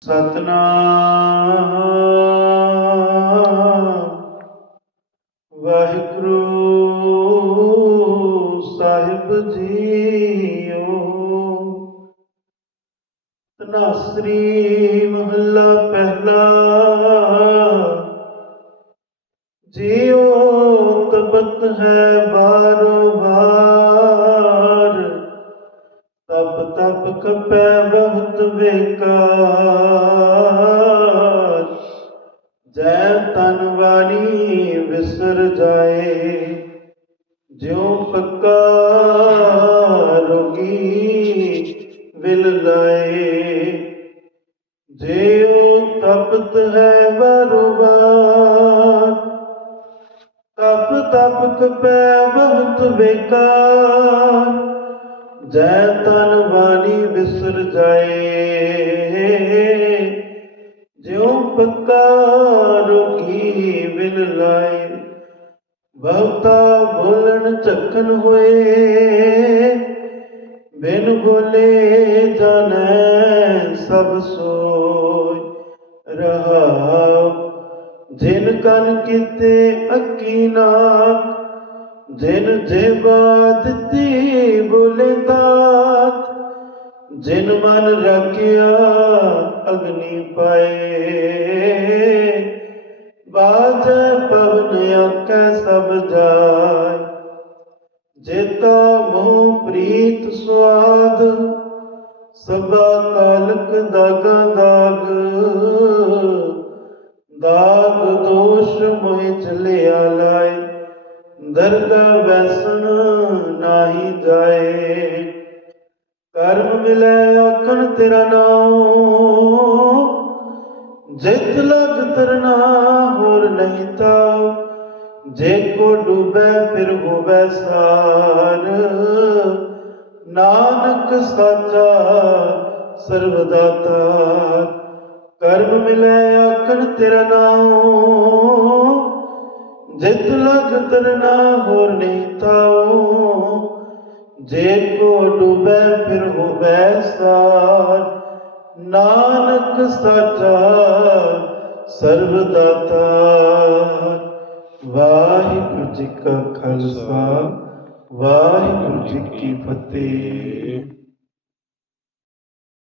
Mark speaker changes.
Speaker 1: ਸਤਨਾਮ। ਵਾਹਿਗੁਰੂ ਸਾਹਿਬ JIO. ਤਨਾਸਰੀ ਮਹੱਲਾ ਪਹਿਲਾ। JIO ਤਪਤ ਹੈ ਬਾਰੋ ਬਾਰ। ਤਪ ਤਪ ਕਪੈ ਬਹੁਤ ਵੇਕਾਰ ਜੈ ਤਨ ਵਾਲੀ ਵਿਸਰ ਜਾਏ, ਜਿਉ ਪੱਕਾ ਰੋਗੀ ਵਿਲ ਲਾਏ। ਜਿਉ ਤਪਤ ਹੈ ਬਰਬਾਦ ਤਪ ਤਪ ਕਪੈ ਬਹੁਤ ਬੇਕਾਰ ਜੈ ਤਨ ਬਾਣੀ ਵਿਸਰ ਜਾਏ। ਜਿਉ ਪੱਕਾ ਰੋਗੀ ਬਿਨ ਲਾਏ। ਬਹੁਤਾ ਬੋਲਣ ਝੱਕਣ ਹੋਏ। ਬਿਨ ਬੋਲੇ ਜਾਣੈ ਸਭ ਸੋਇ ਰਹਾਉ ਜਿਨ ਕਨ ਕੀਤੇ ਅੱਕੀ ਨਾਕ ਜਿਨ ਜੇਬਾ ਦਿੱਤੀ ਜਿਨ ਮਨ ਰੱਖਿਆ ਅਗਨੀ ਪਾਏ। ਬਾਜ ਪਵਨ ਆਕੈ ਸਭ ਜਾਏ। ਜੇਤਾ ਮੋਹ ਪ੍ਰੀਤ ਸੁਆਦ, ਸਭਾ ਕਾਲਕ ਦਾਗਾ ਦਾਗ। ਦਾਗ ਦੋਸ਼ ਮੋਇ ਚਲਿਆ ਲਾਏ, ਦਰਗਾ ਵੈਸਣ ਨਾਹੀ ਜਾਏ। ਕਰਮ ਮਿਲੈ ਆਖਣ ਤੇਰਾ ਨਾਮ ਜਿਤ ਲਗ ਤਰਨਾ ਹੋਰ ਨਹੀਂ ਤਾਉ। ਜੇ ਕੋ ਡੂਬੈ ਫਿਰ ਹੋਵੇ ਸਾਰ। ਨਾਨਕ ਸਾਚਾ ਸਰਬਦਾਤਾ ਕਰਮ ਮਿਲੇ ਆਖਣ ਤੇਰਾ ਨਾਮ ਜਿਤ ਲਗ ਤਰਨਾ ਹੋਰ ਨਹੀਂ ਤਾਉ। ਜੇ ਕੋ ਡੁਬੈ ਫਿਰ ਹੋਵੇ ਸਾਰ। ਨਾਨਕ ਸਾਚਾ ਸਰਬ ਦਾਤਾ ਵਾਹਿਗੁਰੂ ਜੀ ਕਾ ਖਾਲਸਾ, ਵਾਹਿਗੁਰੂ ਜੀ ਕੀ ਫਤਿਹ।